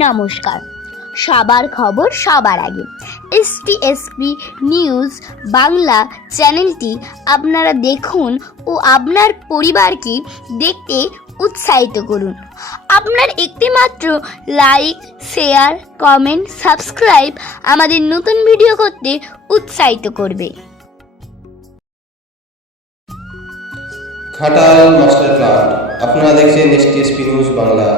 নমস্কার। সবার খবর সবার আগে। এসটিএসপি নিউজ বাংলা চ্যানেলটি আপনারা দেখুন ও আপনার পরিবারকে দেখতে উৎসাহিত করুন। আপনার একটিমাত্র লাইক শেয়ার কমেন্ট সাবস্ক্রাইব আমাদের নতুন ভিডিও করতে উৎসাহিত করবে। ঘাটাল মাস্টার প্ল্যান আপনারা দেখছেন STSP news Bangla.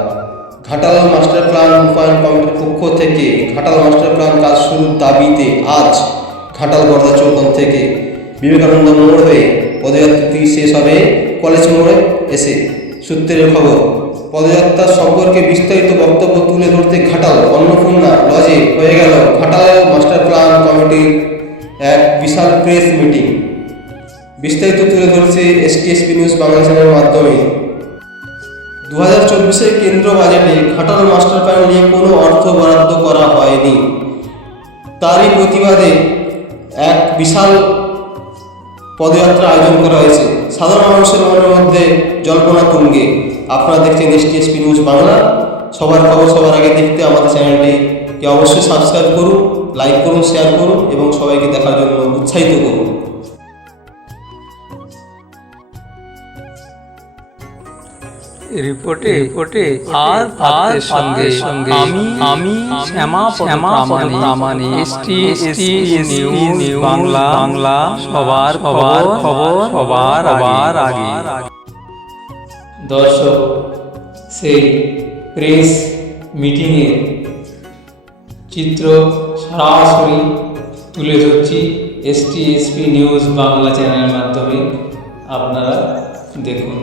Ghatal master plan রূপায়ণ কমিটির পক্ষ থেকে ঘাটাল মাস্টার প্ল্যান কাজ শুরুর দাবিতে আজ ঘাটাল বর্ধা চৌকন থেকে বিবেকানন্দ মোড় হয়ে পদযাত্রাটি শেষ হবে। কলেজ মোড়ে এসে সূত্রের খবর, পদযাত্রা সম্পর্কে বিস্তারিত বক্তব্য তুলে ধরতে ঘাটাল অন্নপূর্ণা লজে হয়ে গেল ঘাটাল মাস্টার প্ল্যান কমিটির এক বিশাল প্রেস মিটিং। বিস্তারিত তুলে ধরছে এসটিএসপি নিউজ বাংলা চ্যানেলের মাধ্যমে। দু হাজার চব্বিশের কেন্দ্র বাজেটে ঘাটাল মাস্টার প্ল্যান নিয়ে কোনো অর্থ বরাদ্দ করা হয়নি। তারই প্রতিবাদে এক বিশাল পদযাত্রা আয়োজন করা হয়েছে। সাধারণ মানুষের মনের মধ্যে জল্পনা তুঙ্গে। আপনারা দেখছেন এসটিএসপি নিউজ বাংলা। সবার খবর সবার আগে দেখতে আমাদের চ্যানেলটিকে অবশ্যই সাবস্ক্রাইব করুন লাইক করুন শেয়ার করুন এবং সবাইকে দেখার জন্য উৎসাহিত করুন। রিপোর্টে রিপোর্টে আর আর সঙ্গে সঙ্গে আমি আমি Shyama Shyama Pramanik. ST ST news Bangla Bangla সবার সবার খবর সবার সবার আগে। দর্শক সেই প্রেস মিটিংয়ের চিত্র সরাসরি তুলে ধরছি এসটি এসপি নিউজ বাংলা চ্যানেলের মাধ্যমে। আপনারা দেখুন।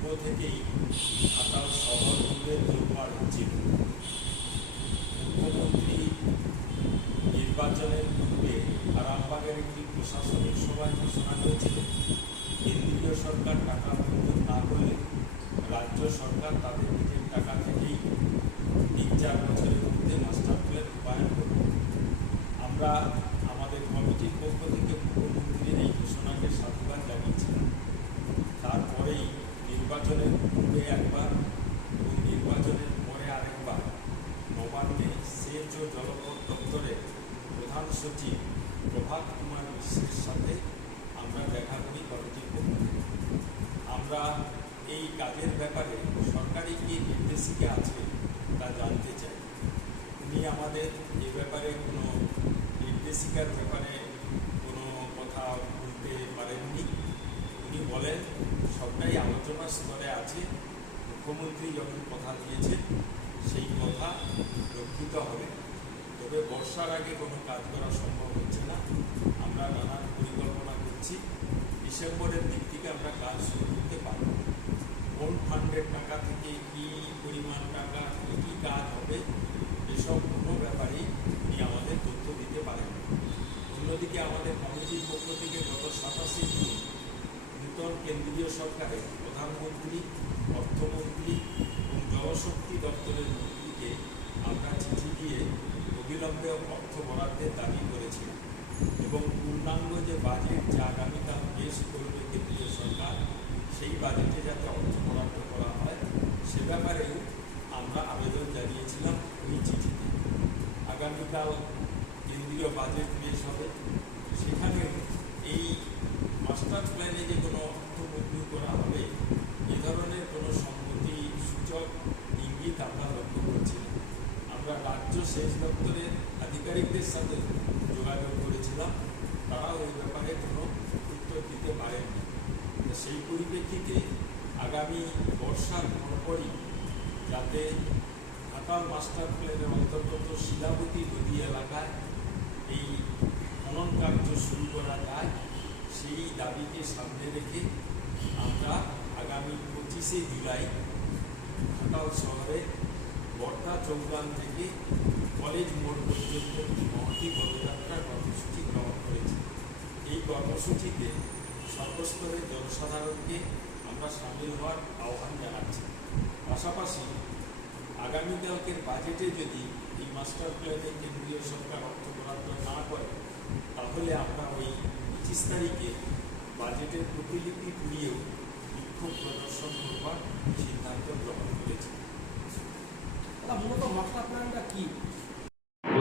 পূর্ব থেকেই ঘাটাল শহর জুড়ে তোলপাড় হচ্ছিল মুখ্যমন্ত্রী নির্বাচনের পূর্বে আরামবাগের একটি প্রশাসনিক সভায় ঘোষণা করেছিলেন কেন্দ্রীয় সরকার টাকা মঞ্জুর না করলে রাজ্য সরকার তাদের নিজের টাকা থেকেই তিন চার বছরের মধ্যে মাস্টার প্ল্যান রূপায়ণ করবে। আমরা আমাদের কমিটির পক্ষ থেকে মুখ্যমন্ত্রীর এই ঘোষণাকে সাধুবাদ জানিয়েছিলাম তারপরেই নির্বাচনের পূর্বে একবার এবং নির্বাচনের পরে আরেকবার। নবান্নে সেচ ও জলপথ দপ্তরের প্রধান সচিব প্রভাত কুমার মিশ্রের সাথে আমরা দেখা করি কমিটির পক্ষ আমরা এই কাজের ব্যাপারে সরকারি কি নির্দেশিকা আছে তা জানতে চাই। উনি আমাদের এ ব্যাপারে কোনো নির্দেশিকার ব্যাপারে কোনো কথা বলতে পারেননি উনি বলেন সবটাই আলোচনার স্তরে আছে। মুখ্যমন্ত্রী যখন কথা দিয়েছে, সেই কথা রক্ষিত হবে। তবে বর্ষার আগে কোনো কাজ করা সম্ভব হচ্ছে না। আমরা নানান পরিকল্পনা করছি। ডিসেম্বরের দিক থেকে আমরা কাজ শুরু করতে পারব। কোন ফান্ডের টাকা থেকে কী পরিমাণ টাকা, কী কী কাজ হবে, এসব কোনো ব্যাপারেই উনি আমাদের তথ্য দিতে পারেন অন্যদিকে আমাদের কমিটির পক্ষ থেকে গত নূতন কেন্দ্রীয় সরকারের প্রধানমন্ত্রী, অর্থমন্ত্রী এবং জলশক্তি দপ্তরের মন্ত্রীকে আমরা চিঠি দিয়ে অবিলম্বে অর্থ বরাদ্দের দাবি করেছিলাম এবং পূর্ণাঙ্গ যে বাজেট যা আগামীকাল পেশ করবে কেন্দ্রীয় সরকার সেই বাজেটে যাতে অর্থ বরাদ্দ করা হয় সে ব্যাপারেও আমরা আবেদন জানিয়েছিলাম ওই চিঠিতে আগামীকাল কেন্দ্রীয় বাজেট পেশ হবে সেখানে এই মাস্টার প্ল্যানে যে কোনো অর্থ মঞ্জুর করা হবে এ ধরনের কোনো সম্মতি সূচক ইঙ্গিত আমরা লক্ষ্য করছি না। আমরা রাজ্য সেচ দপ্তরের আধিকারিকদের সাথে যোগাযোগ করেছিলাম তারাও এই ব্যাপারে কোনো উত্তর দিতে পারেননি তো সেই পরিপ্রেক্ষিতে আগামী বর্ষার পরপরই যাতে ঘাটাল মাস্টার প্ল্যানের অন্তর্গত শিলাবতী নদী এলাকায় এই খনন কার্য শুরু করা যায়, সেই দাবিকে সামনে রেখে আমরা আগামী পঁচিশে জুলাই ঘাটাল শহরে বর্ধা চৌগান থেকে কলেজ মোড় পর্যন্ত মহতি পদযাত্রার কর্মসূচি গ্রহণ করেছে। এই কর্মসূচিতে সর্বস্তরের জনসাধারণকে আমরা সামিল হওয়ার আহ্বান জানাচ্ছি। পাশাপাশি আগামীকালকের বাজেটে যদি এই মাস্টার প্ল্যানে কেন্দ্রীয় সরকার অর্থ বরাদ্দ না করে, তাহলে আমরা ওই পঁচিশ তারিখে বাজেটের প্রতিলিপি পুড়িয়েও বিক্ষোভ প্রদর্শন করবার সিদ্ধান্ত গ্রহণ করেছি। মূলত মাস্টার প্ল্যানটা কি?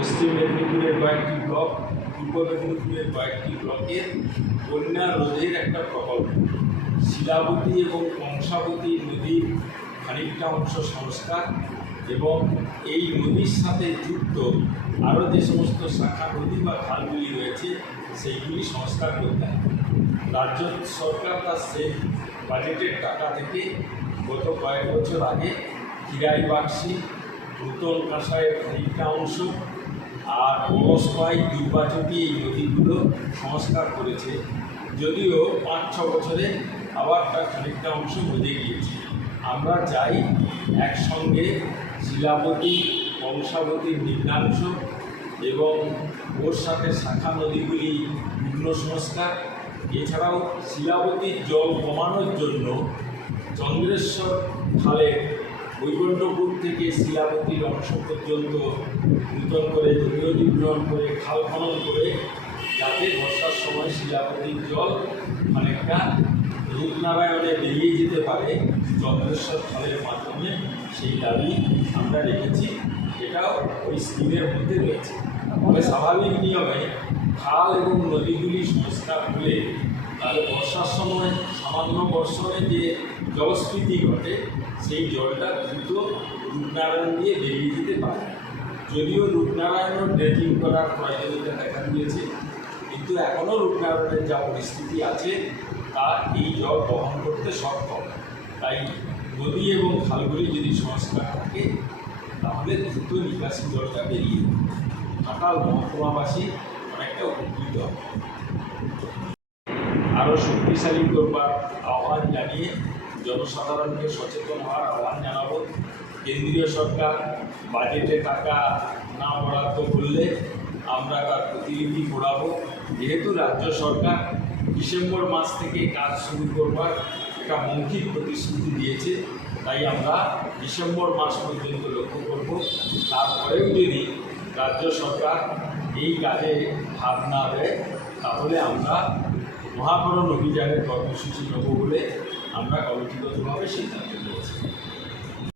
পশ্চিম মেদিনীপুরের কয়েকটি ব্লক পূর্ব মেদিনীপুরের কয়েকটি ব্লকের বন্যা রোধের একটা প্রকল্প। শিলাবতী এবং কংসাবতী নদীর খানিকটা অংশ সংস্কার এবং এই নদীর সাথে যুক্ত আরও যে সমস্ত শাখা নদী বা খালগুলি রয়েছে, সেইগুলি সংস্কার করতে হবে। রাজ্য সরকার তার সেই বাজেটের টাকা থেকে গত কয়েক বছর আগে কিরাই বাক্সি নূতন কাঁসায়ের খানিকটা অংশ আর অলসপাই দুর্বাচটি এই নদীগুলো সংস্কার করেছে। যদিও পাঁচ, ছ বছরে আবার তার খানিকটা অংশ বুঝে গিয়েছে। আমরা চাই একসঙ্গে শিলাবতী, বংশাবতীর নিম্নাংশ এবং ওর সাথে শাখা নদীগুলি পূর্ণ সংস্কার। এছাড়াও শিলাবতীর জল কমানোর জন্য চন্দ্রেশ্বর খালের বৈকুণ্ঠপুর থেকে শিলাবতীর অংশ পর্যন্ত নূতন করে জমি অধিগ্রহণ করে খাল খনন করে যাতে বর্ষার সময় শিলাবতীর জল অনেকটা রূপনারায়ণে বেরিয়ে যেতে পারে চন্দ্রেশ্বর খালের মাধ্যমে, সেই দাবি আমরা রেখেছি। এটাও ওই স্কিমের মধ্যে রয়েছে। তবে স্বাভাবিক নিয়মে খাল এবং নদীগুলি সংস্কার হলে তাহলে বর্ষার সময় সামান্য বর্ষণে যে জলস্ফীতি ঘটে, সেই জলটা দ্রুত রূপনারায়ণ দিয়ে বেরিয়ে যেতে পারে যদিও রূপনারায়ণও ড্রেজিং করার প্রয়োজনীয়তা দেখা দিয়েছে, কিন্তু এখনও রূপনারায়ণের যা পরিস্থিতি আছে, তা এই জল বহন করতে সক্ষম তাই নদী এবং খালগুলি যদি সংস্কার থাকে, তাহলে দ্রুত নিকাশি জলটা বেরিয়ে। ঘাটাল মহকুমাবাসী অনেকটা উপকৃত হবে আরও শক্তিশালী করবার আহ্বান জানিয়ে জনসাধারণকে সচেতন হওয়ার আহ্বান জানাব। কেন্দ্রীয় সরকার বাজেটে টাকা না বরাদ্দ করলে আমরা তার প্রতিলিপি করাবো যেহেতু রাজ্য সরকার ডিসেম্বর মাস থেকে কাজ শুরু করবার একটা মৌখিক প্রতিশ্রুতি দিয়েছে, তাই আমরা ডিসেম্বর মাস পর্যন্ত লক্ষ্য করব। তারপরেও যদি রাজ্য সরকার এই কাজে হাত না দেয়, তাহলে আমরা মহাকরণ অভিযানের কর্মসূচি নেব বলে আমরা কমিটিগতভাবে সিদ্ধান্ত